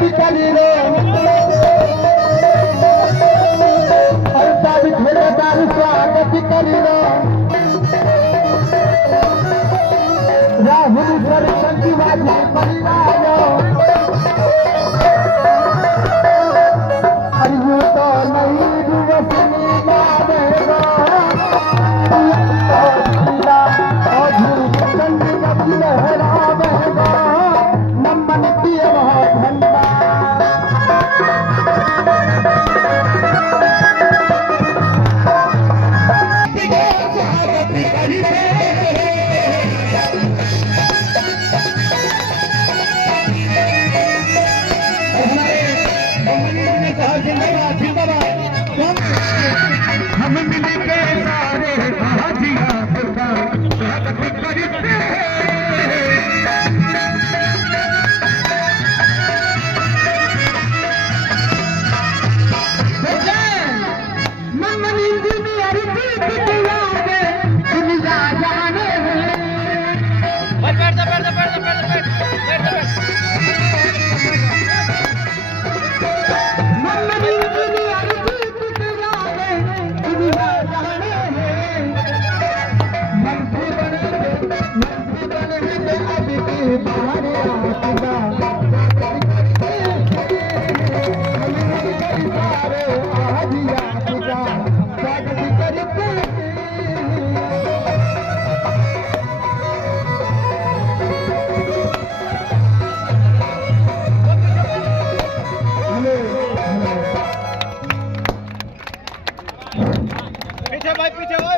स्वागत करीरो औता भी ठेकेदार स्वागत करीरो राहुल सरपंच वाजी परिवारो अरयू तो नहीं रुवसनी मारेगा और संग जब लहरावेगा नमन पिए बहुत भंडा हम मिल के सारे हाजिया स्वागत करते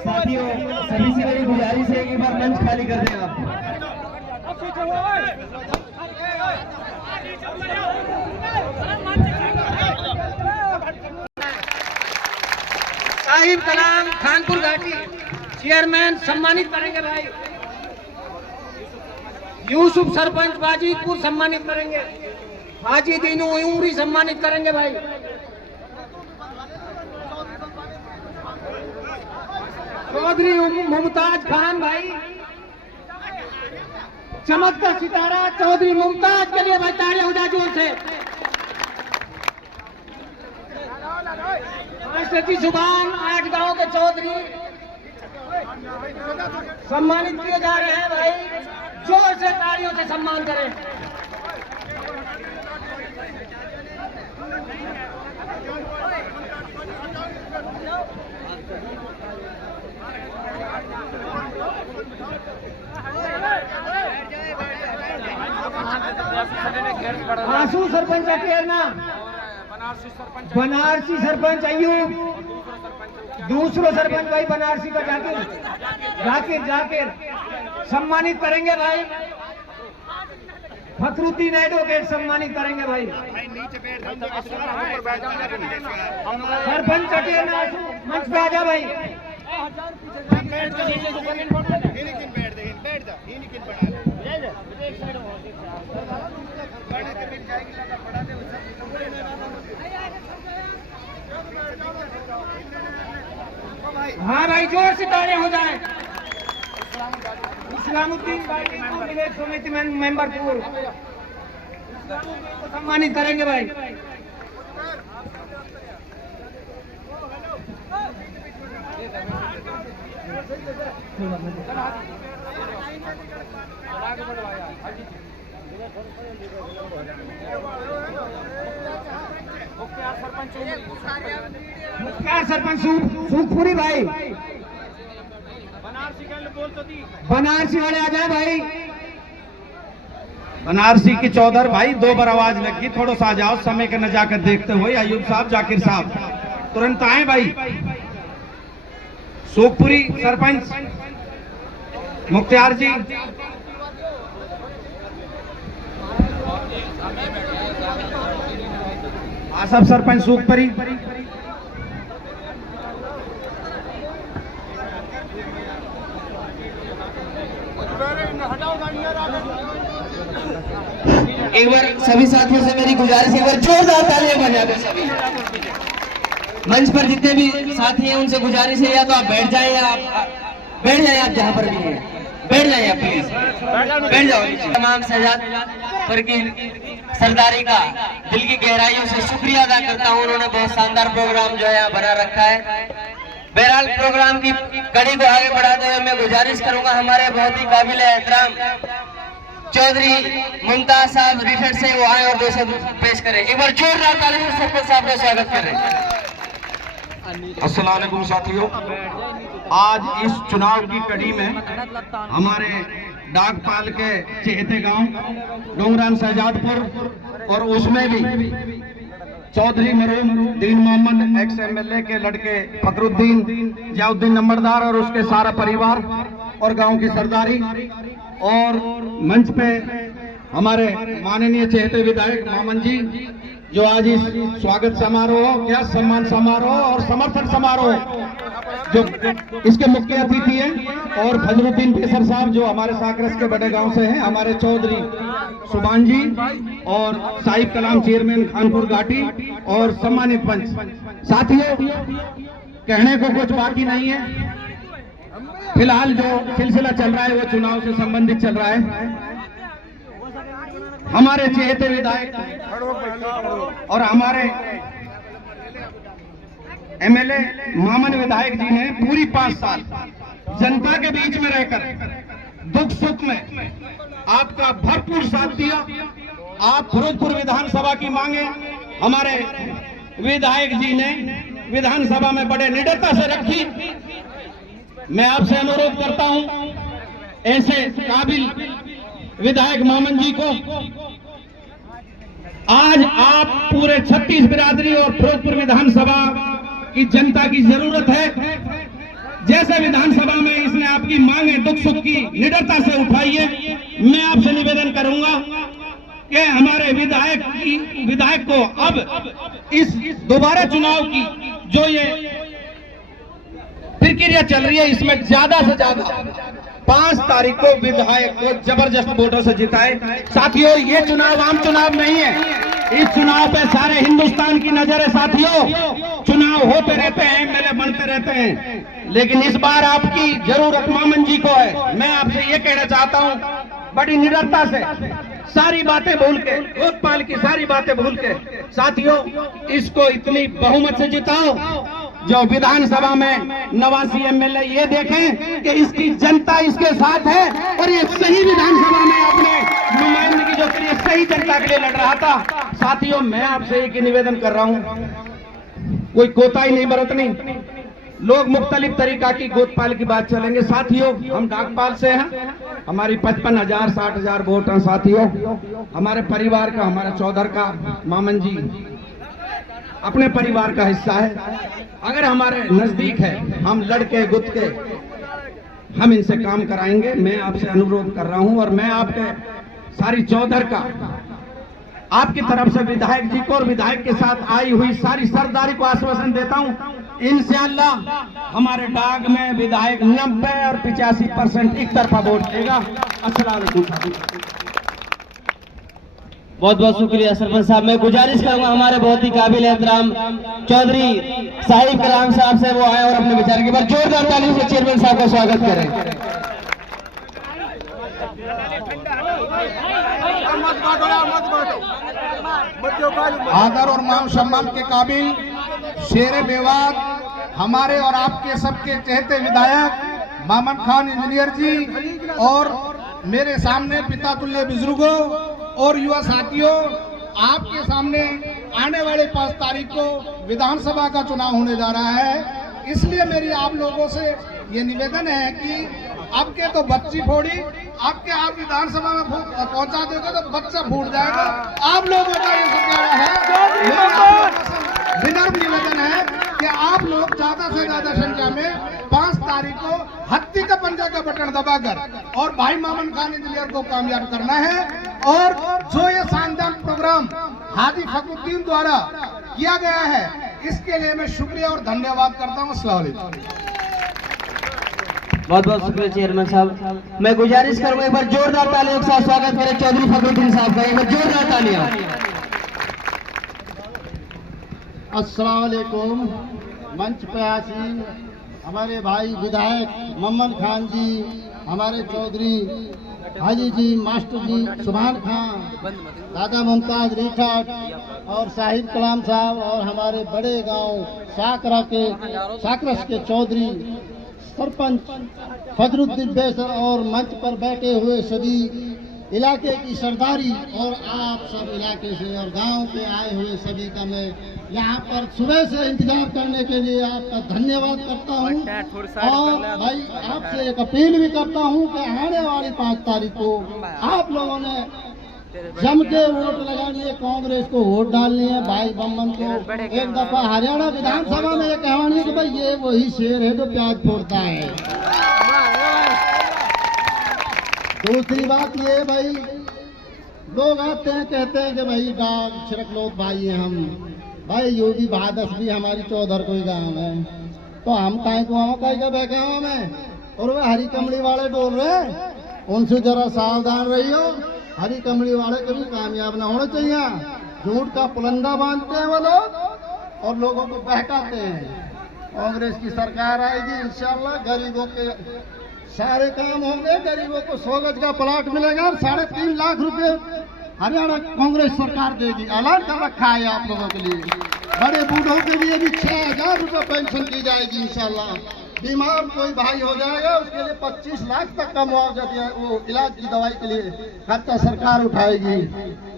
साथियों सभी से मेरी गुजारिश है कि एक बार मंच खाली कर दें आप। साहिब कलाम खानपुर घाटी चेयरमैन सम्मानित करेंगे भाई। यूसुफ सरपंच बाजीपुर सम्मानित करेंगे। हाजी दीनू उमरी सम्मानित करेंगे भाई। चौधरी मुमताज खान भाई चमकता सितारा चौधरी मुमताज के लिए भाई तालियां हो जाए जोर से। मास्टर जुबान 8 गांव के चौधरी सम्मानित किए जा रहे हैं भाई। जोर से तालियों से सम्मान करें। आंसू सरपंच अकेरना, बनारसी सरपंच अयूब, दूसरो सरपंच भाई बनारसी का जाकिर जाकिर सम्मानित करेंगे भाई। फखरुद्दीन एडवोकेट सम्मानित करेंगे भाई। सरपंच अकेरना मंच पे आ जा भाई। हाँ भाई जोर से तालियां हो जाए। इस्लामुद्दीन भाई विलेज समिति मेंबर पूर्व सम्मानित करेंगे भाई। मुख्तार सरपंच सूखपुरी भाई। बनारसी वाले आ जाए भाई। बनारसी की चौधर भाई 2 बार आवाज लगी, थोड़ा सा आ जाओ समय के नजाकत देखते हुए। अयूब साहब जाकिर साहब तुरंत आए भाई। सूखपुरी सरपंच मुख्तार जी, आसफ सरपंच सूखपुरी, एक बार सभी साथियों से मेरी गुजारिश है, एक बार जोरदार तालियां बजा दो सभी। मंच पर जितने भी साथी हैं उनसे गुजारिश है या तो आप बैठ जाएं या आप बैठ जाएं, आप जहां पर भी हैं। बैठ जाइए आप प्लीज, बैठ जाओ नीचे। तमाम शहजाद पर की सरदारी का दिल की गहराइयों से शुक्रिया अदा करता हूँ। उन्होंने बहुत शानदार प्रोग्राम जो है यहाँ बना रखा है। बहरहाल प्रोग्राम की कड़ी को आगे बढ़ाते हुए मैं गुजारिश करूंगा हमारे बहुत ही काबिल एहतराम चौधरी मुमताज साहब रिफर से वो आए और 2 शब्द पेश करें। एक बार जोरदार ताली से सरपंच साहब का स्वागत करें। अस्सलाम वालेकुम साथियों, आज इस चुनाव की कड़ी में हमारे डाकपाल के चहेते गांव डोंगरान शहजादपुर और उसमें भी चौधरी मरूम दीन मोहम्मद एक्स MLA के लड़के फकरुद्दीन जियाउद्दीन नंबरदार और उसके सारा परिवार और गांव की सरदारी और मंच पे हमारे माननीय चहेते विधायक मामन जी जो आज इस स्वागत समारोह क्या सम्मान समारोह और समर्थन समारोह जो इसके मुख्य अतिथि हैं और फजरुद्दीन पेसर साहब जो हमारे साकरस के बड़े गांव से हैं, हमारे चौधरी सुभान जी और साहिब कलाम चेयरमैन खानपुर घाटी और सम्मानित पंच साथियों, कहने को कुछ बाकी नहीं है। फिलहाल जो सिलसिला चल रहा है वो चुनाव से संबंधित चल रहा है। हमारे चहेते विधायक और हमारे MLA मामन विधायक जी ने पूरी 5 साल जनता के बीच में रहकर दुख सुख में आपका भरपूर साथ दिया। आप फिरोजपुर विधानसभा की मांगे हमारे विधायक जी ने विधानसभा में बड़े निडरता से रखी। मैं आपसे अनुरोध करता हूं ऐसे काबिल विधायक मामन जी को आज आप पूरे 36 बिरादरी और फिरोजपुर विधानसभा की जनता की जरूरत है। जैसे विधानसभा में इसने आपकी मांगे दुख सुख की निडरता से उठाई है, मैं आपसे निवेदन करूंगा कि हमारे विधायक को अब इस दोबारा चुनाव की जो ये प्रक्रिया चल रही है इसमें ज्यादा से ज्यादा 5 तारीख को विधायक को जबरदस्त वोटों से जिताए। साथियों, ये चुनाव आम चुनाव नहीं है, इस चुनाव पे सारे हिंदुस्तान की नजर है। साथियों, चुनाव होते रहते हैं, MLA बनते रहते हैं, लेकिन इस बार आपकी जरूरत मामन जी को है। मैं आपसे ये कहना चाहता हूँ बड़ी निडरता से सारी बातें भूल के, गोदपाल की सारी बातें भूल के साथियों इसको इतनी बहुमत से जिताओ जो विधानसभा में 89 MLA ये देखें कि इसकी जनता इसके साथ है और ये सही विधानसभा में अपने नुमाइंदगी जो करिए सही जनता के लिए लड़ रहा था। साथियों, मैं आपसे एक निवेदन कर रहा हूं, कोई कोताही नहीं बरतनी। लोग मुख्तलिफ तरीका की गोदपाल की बात चलेंगे। साथियों, हम डाकपाल से हैं, हमारी 55,000 60,000 वोट हैं। साथियों, हमारे परिवार का, हमारा चौधर का मामन जी अपने परिवार का हिस्सा है। अगर हमारे नजदीक है, हम लड़के गुद के हम इनसे काम कराएंगे। मैं आपसे अनुरोध कर रहा हूं और मैं आपके सारी चौधर का आपकी तरफ से विधायक जी को और विधायक के साथ आई हुई सारी सरदारी को आश्वासन देता हूं, इंशाअल्लाह हमारे डाक में विधायक 90 और 85% एक तरफा वोट देगा। अस्सलाम वालेकुम। बहुत बहुत शुक्रिया सरपंच साहब। मैं गुजारिश करूंगा हमारे बहुत ही काबिल एहतराम चौधरी साहिब कलाम साहब से वो आए और अपने विचार के बाद जोरदार ताली से चेयरमैन साहब का स्वागत करें। आदर और मान सम्मान के काबिल शेर बेवाद हमारे और आपके सबके चहेते विधायक मामन खान इंजीनियर जी और मेरे सामने पिता तुल्य बुजुर्गों और युवा साथियों, आपके सामने आने वाले 5 तारीख को विधानसभा का चुनाव होने जा रहा है। इसलिए मेरी आप लोगों से ये निवेदन है कि आपके तो बच्ची फोड़ी, आपके आप विधानसभा में पहुंचा दोगे तो बच्चा फूट जाएगा। आप लोगों का ये है, विनम्र निवेदन है कि आप लोग ज्यादा से ज्यादा संख्या में 5 तारीख को हत्ती का पंजा का बटन दबाकर और भाई मामन खान इंजीनियर को कामयाब करना है। और जो ये शानदार प्रोग्राम हाजी फखरुद्दीन द्वारा किया गया है, इसके लिए मैं शुक्रिया और धन्यवाद करता हूँ। अस्सलाम वालेकुम। बहुत बहुत शुक्रिया चेयरमैन साहब। मैं गुजारिश करूंगा एक बार जोरदार तालियों के साथ स्वागत करें चौधरी फखरुद्दीन साहब का। एक बार जोरदार तालियां। अस्सलाम वालेकुम। मंच पे आसीन हमारे भाई विधायक मोहम्मद खान जी हमारे चौधरी हाजी जी, मास्टर जी, सुभान खान, दादा मुमताज रिठाट और साहिब कलाम साहब और हमारे बड़े गांव साकरस के चौधरी सरपंच फजरुद्दीन बेसर और मंच पर बैठे हुए सभी इलाके की सरदारी और आप सब इलाके से और गांव के आए हुए सभी का मैं यहाँ पर सुबह से इंतजार करने के लिए आपका धन्यवाद करता हूँ। और भाई आपसे एक अपील भी करता हूँ कि आने वाली 5 तारीख को आप लोगों ने जम के वोट लगानी है, कांग्रेस को वोट डालनी है, भाई बम्बन को। एक दफा हरियाणा विधानसभा में ये कहवानी है कि भाई ये वही शेर है जो प्याज फोड़ता है। दूसरी बात ये भाई, लोग आते हैं कहते हैं कि भाई डाक छिड़कलोत भाई हैं हम, भाई योगी बहादुर भी हमारी चौधर कोई गांव है, तो हम कहीं को कहीं का बहकावा में। और वह हरी कमली वाले बोल रहे हैं, उनसे जरा सावधान रहियो। हरी कमली वाले कभी कामयाब ना होना चाहिए। झूठ का पुलंदा बांधते हैं वो लोग और लोगों को बहकाते हैं। कांग्रेस की सरकार आएगी इंशाल्लाह, गरीबों के सारे काम होंगे, गरीबों को 100 गज का प्लाट मिलेगा और 3.5 लाख रुपए हरियाणा कांग्रेस सरकार देगी। ऐलान कर रखा है आप लोगों के लिए। बड़े बूढ़ों के लिए भी 6000 रुपए पेंशन दी जाएगी इंशाल्लाह। बीमार कोई भाई हो जाएगा उसके लिए 25 लाख तक का मुआवजा दिया, वो इलाज की दवाई के लिए खर्चा सरकार उठाएगी।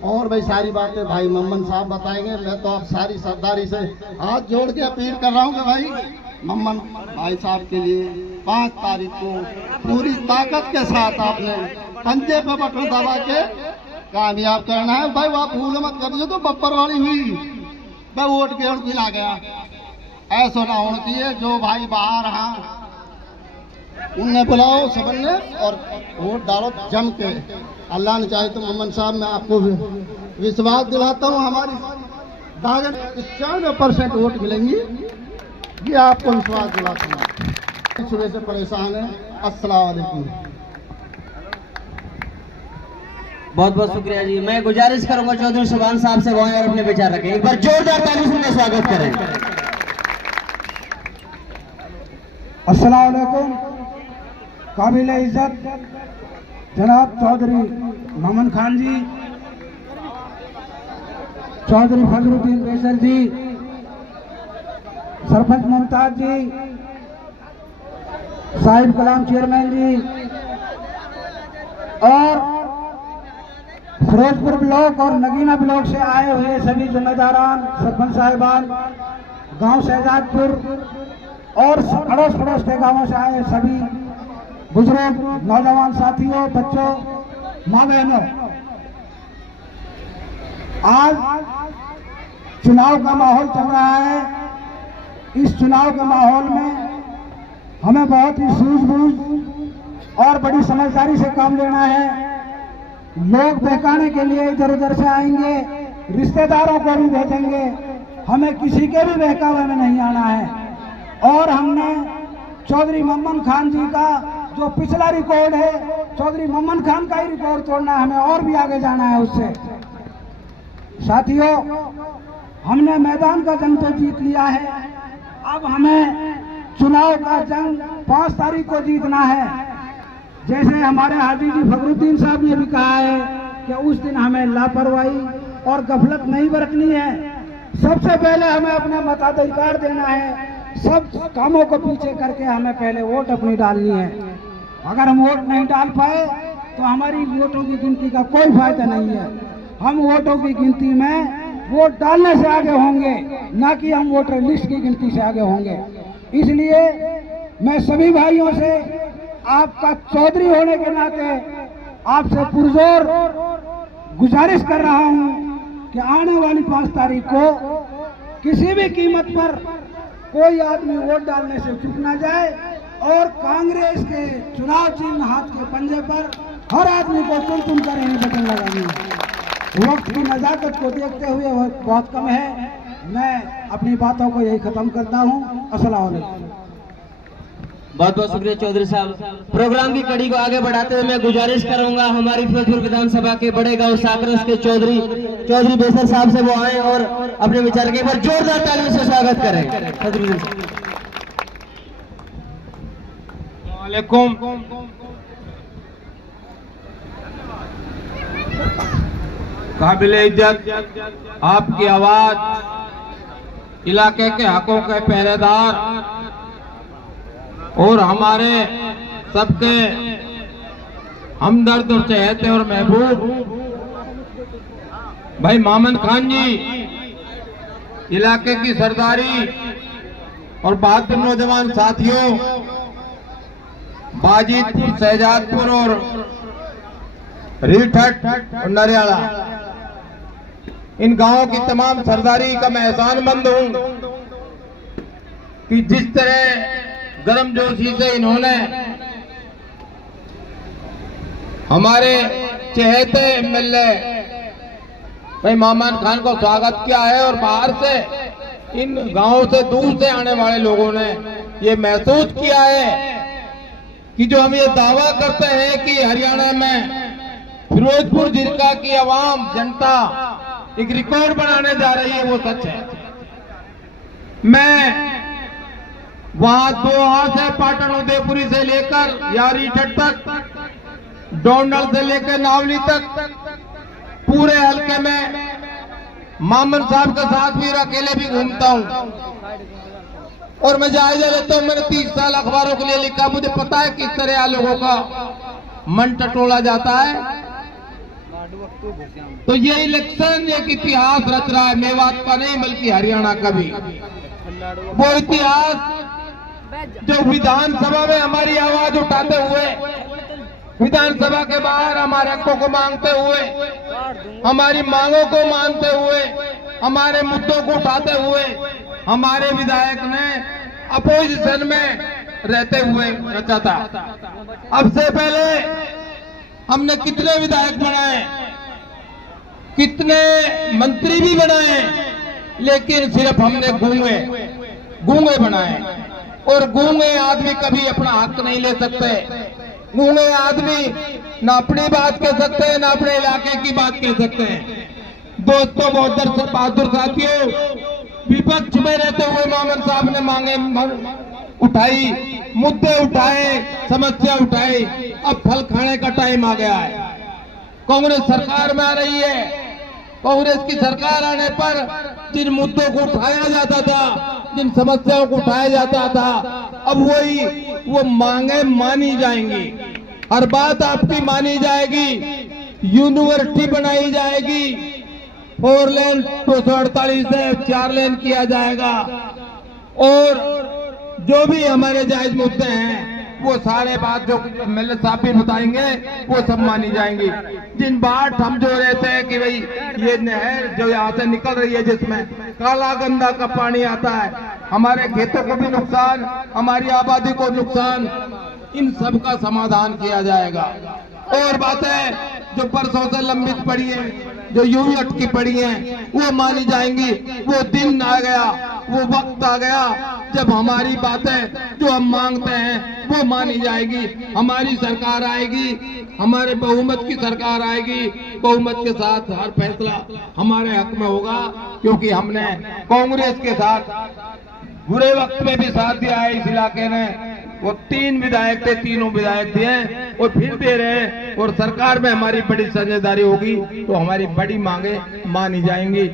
और भाई सारी बातें भाई मम्मन साहब बताएंगे। मैं तो आप सारी सरदारी से हाथ जोड़ के अपील कर रहा हूँ कि भाई मम्मन भाई साहब के लिए 5 तारीख को पूरी ताकत के साथ आपने पंजे पे बटन दबा के कामयाब करना है। भाई वो आप भूल मत कर, तो बब्बर वाली हुई मैं वोट गेड़ गिला गया, ऐसा ना होना चाहिए। जो भाई बाहर हाँ उनने बुलाओ सबने और वोट डालो जम के। अल्लाह ने चाहे तो मोहम्मद साहब मैं आपको विश्वास दिलाता हूँ हमारी 95% वोट मिलेंगी, ये आपको विश्वास दिलाता हूँ। सुबह से परेशान है। अस्सलाम वालेकुम। बहुत बहुत शुक्रिया जी। मैं गुजारिश करूंगा चौधरी सुभान साहब से वो और अपने विचार रखें। एक बार जोरदार ताली से स्वागत करें। अस्सलाम वालेकुम। काबिल इज्जत जनाब चौधरी मोहम्मद खान जी, चौधरी फजरुद्दीन बेसर जी, सरपंच मुमताज जी, साहिब कलाम चेयरमैन जी और फिरोजपुर ब्लॉक और नगीना ब्लॉक से आए हुए सभी जिम्मेदारान, सरपंच साहिबान, गांव शहजादपुर और अड़ोस पड़ोस के गांवों से आए सभी बुजुर्ग, नौजवान साथियों, बच्चों, माँ बहनों, आज चुनाव का माहौल चल रहा है। इस चुनाव के माहौल में हमें बहुत ही सूझबूझ और बड़ी समझदारी से काम लेना है। लोग बहकाने के लिए इधर उधर से आएंगे, रिश्तेदारों को भी भेजेंगे, हमें किसी के भी बहकावे में नहीं आना है। और हमने चौधरी मोहम्मद खान जी का जो पिछला रिकॉर्ड है, चौधरी मोहम्मद खान का ही रिकॉर्ड तोड़ना है, हमें और भी आगे जाना है उससे। साथियों, हमने मैदान का जंग तो जीत लिया है, अब हमें चुनाव का जंग 5 तारीख को जीतना है। जैसे हमारे हाजी जी फखरुद्दीन साहब ने भी कहा है कि उस दिन हमें लापरवाही और गफलत नहीं बरतनी है। सबसे पहले हमें अपना मताधिकार देना है, सब कामों को पीछे करके हमें पहले वोट अपनी डालनी है। अगर हम वोट नहीं डाल पाए तो हमारी वोटों की गिनती का कोई फायदा नहीं है। हम वोटों की गिनती में वोट डालने से आगे होंगे, ना कि हम वोटर लिस्ट की गिनती से आगे होंगे। इसलिए मैं सभी भाइयों से आपका चौधरी होने के नाते आपसे पुरजोर गुजारिश कर रहा हूं कि आने वाली 5 तारीख को किसी भी कीमत पर कोई आदमी वोट डालने से चूक ना जाए और कांग्रेस के चुनाव चिन्ह हाथ के पंजे पर हर आदमी को चुन कर इन्हें बटन लगानी है। वक्त की नजाकत को देखते हुए वक्त बहुत कम है, मैं अपनी बातों को यही खत्म करता हूँ। अस्सलाम वालेकुम। बहुत बहुत शुक्रिया चौधरी साहब। प्रोग्राम की कड़ी को आगे बढ़ाते हुए मैं गुजारिश करूंगा हमारी फिरोजपुर विधानसभा के बड़े गांव साकरस के चौधरी बेसर साहब से वो आए और अपने विचार के बार जोरदार तालियों से स्वागत करें। वालेकुम। काबिल इज्जत आपकी आवाज, इलाके के हकों के पहरेदार और हमारे सबके हमदर्द और चहेते और महबूब भाई मामन खान जी, इलाके की सरदारी और बहादुर नौजवान साथियों, बाजीतपुर, शहजादपुर और रीठट और नरियाला, इन गांवों की तमाम सरदारी का मैं एहसानमंद हूं कि जिस तरह गर्मजोशी से इन्होंने हमारे चहेते एमएलए भाई मामन खान को स्वागत किया है, और बाहर से इन गांवों से दूर से आने वाले लोगों ने ये महसूस किया है कि जो हम ये दावा करते हैं कि हरियाणा में फिरोजपुर जिला की आवाम जनता एक रिकॉर्ड बनाने जा रही है, वो सच है। मैं वहां दोहा से पाटन उदयपुरी से लेकर यारी ठट तक, डोंडल से लेकर नावली तक पूरे हल्के में मामन साहब के साथ भी अकेले भी घूमता हूं, और मैं जायजा लेता हूं। मैंने 30 साल अखबारों के लिए लिखा, मुझे पता है किस तरह लोगों का मन टटोला जाता है। तो ये इलेक्शन एक इतिहास रच रहा है, मेवात का नहीं बल्कि हरियाणा का भी। वो इतिहास जो विधानसभा में हमारी आवाज उठाते हुए, विधानसभा के बाहर हमारे हकों को मांगते हुए, हमारी मांगों को मानते हुए, हमारे मुद्दों को उठाते हुए हमारे विधायक ने अपोजिशन में रहते हुए रचा था। अब से पहले हमने कितने विधायक बनाए, कितने मंत्री भी बनाए, लेकिन सिर्फ हमने गूंगे बनाए। और गूंगे आदमी कभी अपना हक नहीं ले सकते। गूंगे आदमी ना अपनी बात कह सकते हैं, ना अपने इलाके की बात कह सकते हैं। दोस्तों, बहुत बहादुर साथियों, विपक्ष में रहते हुए मामन साहब ने मांगे उठाई, मुद्दे उठाए, समस्या उठाई। अब फल खाने का टाइम आ गया है। कांग्रेस सरकार में आ रही है। कांग्रेस की सरकार आने पर जिन मुद्दों को उठाया जाता था, जिन समस्याओं को उठाया जाता था, अब वो मांगे मानी जाएंगी। हर बात आपकी मानी जाएगी। यूनिवर्सिटी बनाई जाएगी, 4 लेन 248 से 4 लेन किया जाएगा, और जो भी हमारे जायज मुद्दे हैं वो सारे बात जो एमएलए साहब भी बताएंगे वो सब मानी जाएंगी। जिन बात हम जो रहते हैं कि भाई ये नहर जो यहाँ से निकल रही है, जिसमें काला गंदा का पानी आता है, हमारे खेतों को भी नुकसान, हमारी आबादी को नुकसान, इन सब का समाधान किया जाएगा। और बातें जो परसों से लंबित पड़ी है, जो यूं ही अटकी पड़ी हैं, वो मानी जाएंगी। वो दिन आ गया, वो वक्त आ गया जब हमारी बातें जो हम मांगते हैं वो मानी जाएगी। हमारी सरकार आएगी, हमारे बहुमत की सरकार आएगी। बहुमत के साथ हर फैसला हमारे हक में होगा, क्योंकि हमने कांग्रेस के साथ बुरे वक्त में भी साथ दिया है। इस इलाके ने वो 3 विधायक थे, तीनों विधायक दिए और फिर दे रहे। और सरकार में हमारी बड़ी साझेदारी होगी तो हमारी बड़ी मांगे मानी जाएंगी।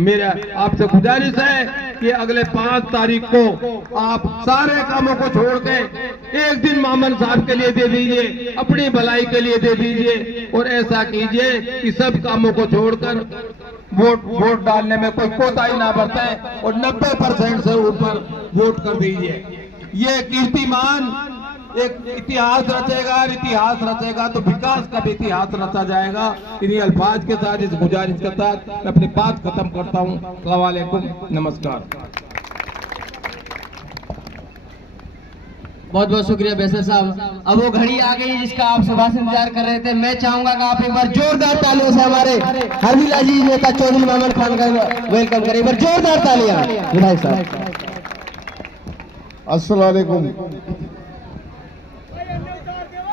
मेरा आपसे गुजारिश है कि अगले 5 तारीख को आप सारे कामों को छोड़ के एक दिन मामन साहब के लिए दे दीजिए, अपनी भलाई के लिए दे दीजिए, और ऐसा कीजिए कि सब कामों को छोड़कर वोट डालने में कोई कोताही ना बरते और 90% से ऊपर वोट कर दीजिए। ये कीर्तिमान एक इतिहास रचेगा, और इतिहास रचेगा तो विकास का भी इतिहास रचा जाएगा। इन्हीं अल्फाज के साथ, इस गुजारिश के साथ मैं अपनी बात खत्म करता हूँ। अस्सलाम वालेकुम, नमस्कार। बहुत बहुत शुक्रिया बैसर साहब। अब वो घड़ी आ गई जिसका आप सुबह से इंतजार कर रहे थे। मैं चाहूंगा कि आप एक बार जोरदार तालियों से हमारे हरविल अजीज नेता चौधरी मामन खान का वेलकम करें। एक बार जोरदार तालियां विधायक साहब। अस्सलाम वालेकुम।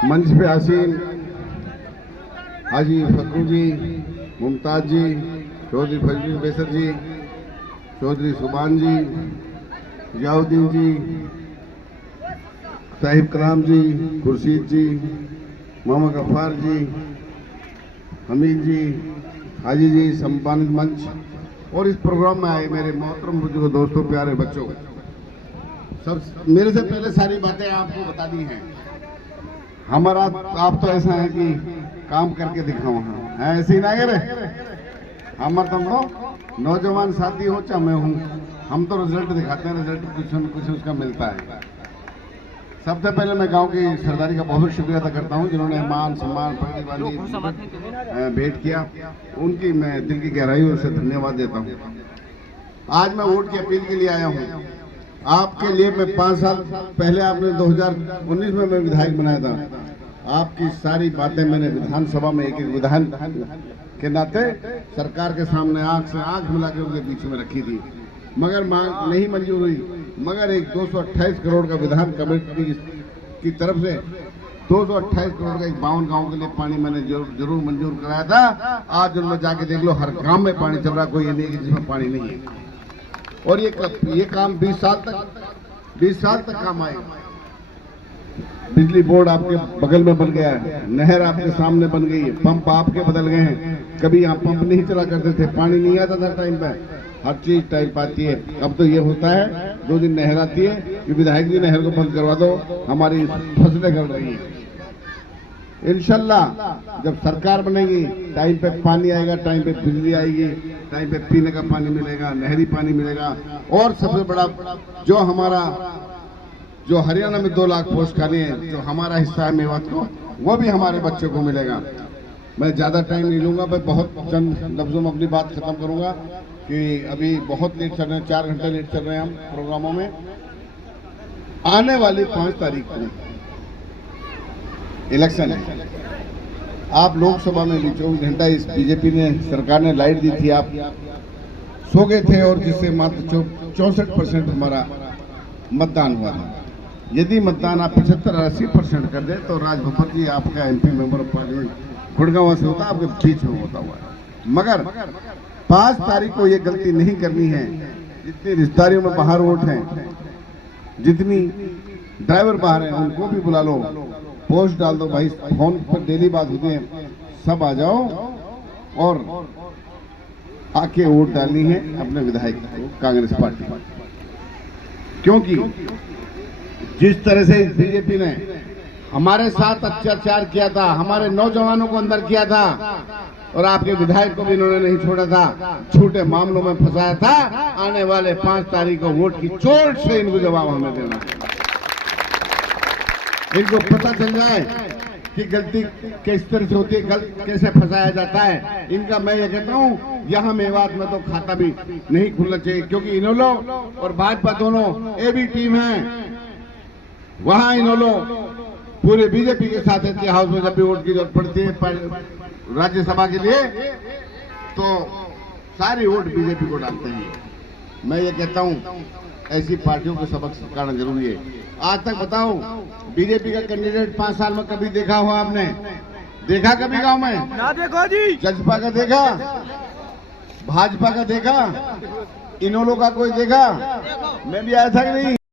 मंच पे हसीन हाजी फकरू जी, मुमताज जी, चौधरी फजल बेसर जी, चौधरी सुबान जी, जियाउद्दीन जी, साहिब कलाम जी, खुर्शीद जी, मोहम्मद गफ्फार जी, हमीद जी, हाजी जी, सम्मानित मंच और इस प्रोग्राम में आए मेरे मोहतरम बुजुर्ग दोस्तों, प्यारे बच्चों, सब मेरे से पहले सारी बातें आपको बता दी हैं। हमारा आप तो ऐसा है कि काम करके दिखाओ, है ऐसे ही ना करे हमारे तुम लोग नौजवान साथी हो चाहे मैं हूँ, हम तो रिजल्ट दिखाते हैं, रिजल्ट कुछ न कुछ उसका मिलता है। सबसे पहले मैं गांव की सरदारी का बहुत शुक्रिया अदा करता हूं, जिन्होंने मान सम्मान पगड़ी बांधी भेंट किया, उनकी मैं दिल की गहराइयों से धन्यवाद देता हूं। आज मैं वोट की अपील के लिए आया हूं आपके लिए। मैं 5 साल पहले आपने 2019 में मैं विधायक बनाया था। आपकी सारी बातें मैंने विधानसभा में एक एक विधान के नाते सरकार के सामने आंख से आंख मिला के उनके बीच में रखी थी, मगर मांग नहीं मंजूर हुई। मगर एक 228 करोड़ का विधान कमेटी की तरफ से 228 करोड़ का 52 गांव के लिए पानी मैंने जरूर मंजूर कराया था। आज उनमें जाके देख लो, हर गांव में पानी चल रहा, कोई ये नहीं कि जिसमें पानी नहीं है। और ये काम 20 साल तक काम आएगा। बिजली बोर्ड आपके बगल में बन गया है, नहर आपके सामने बन गई है, पंप आपके बदल गए हैं। कभी यहाँ पंप नहीं चला करते थे, पानी नहीं आता था टाइम पे, हर चीज टाइम पे आती है। अब तो ये होता है 2 दिन नहर आती है कि विधायक जी नहर को बंद करवा दो, हमारी फसलें गल रही है। इंशाल्लाह जब सरकार बनेगी टाइम पे पानी आएगा, टाइम पे बिजली आएगी, टाइम पे पीने का पानी मिलेगा, नहरी पानी मिलेगा। और सबसे बड़ा जो हरियाणा में 2 लाख पोस्ट खाली है, जो हमारा हिस्सा है मेवात को, वो भी हमारे बच्चों को मिलेगा। मैं ज्यादा टाइम नहीं लूंगा, मैं बहुत चंद लफ्जों में अपनी बात खत्म करूंगा कि अभी बहुत लेट चल रहे हैं, 4 घंटे लेट चल रहे हैं हम प्रोग्रामों में। आने वाली 5 तारीख को इलेक्शन है। आप लोकसभा में भी 24 घंटा इस बीजेपी ने सरकार ने लाइट दी थी, आप सो गए थे, और जिससे मात्र 64% हमारा मतदान हुआ था। यदि मतदान आप 75-80% कर दे तो राज भपर जी आपका MP member of parliament Gurgaon से होता, आपके बीच में होता हुआ है। मगर 5 तारीख को ये गलती नहीं करनी है। जितनी रिश्तेदारियों में बाहर वोट हैं, जितनी ड्राइवर बाहर हैं, उनको भी बुला लो, पोस्ट डाल दो भाई, फोन पर डेली बात होती है, सब आ जाओ और आके वोट डालनी है अपने विधायक को, कांग्रेस पार्टी। क्योंकि जिस तरह से बीजेपी ने हमारे साथ अत्याचार किया था, हमारे नौजवानों को अंदर किया था, और आपके विधायक को भी इन्होंने नहीं छोड़ा था, झूठे मामलों में फंसाया था। आने वाले 5 तारीख को वोट की चोट से इनको जवाब हमें देना है। इनको पता चल जाए कि गलती किस तरह से होती है, कैसे फंसाया जाता है इनका। मैं ये कहता हूँ यहाँ मेवात में तो खाता भी नहीं खुलना चाहिए, क्योंकि इन्होंने और भाजपा दोनों ए भी टीम है। वहां इन्होंने पूरे बीजेपी के साथ है। हाउस में जब भी वोट की जरूरत पड़ती है राज्यसभा के लिए, तो सारी वोट बीजेपी को डालते हैं। मैं ये कहता हूँ ऐसी पार्टियों को सबक सिखाना जरूरी है। आज तक बताओ बीजेपी का कैंडिडेट 5 साल में कभी देखा हो आपने? देखा कभी गांव में? ना देखो जी। जसपा का देखा, भाजपा का देखा, इन्होंने का कोई देखा? मैं भी आया था कि नहीं?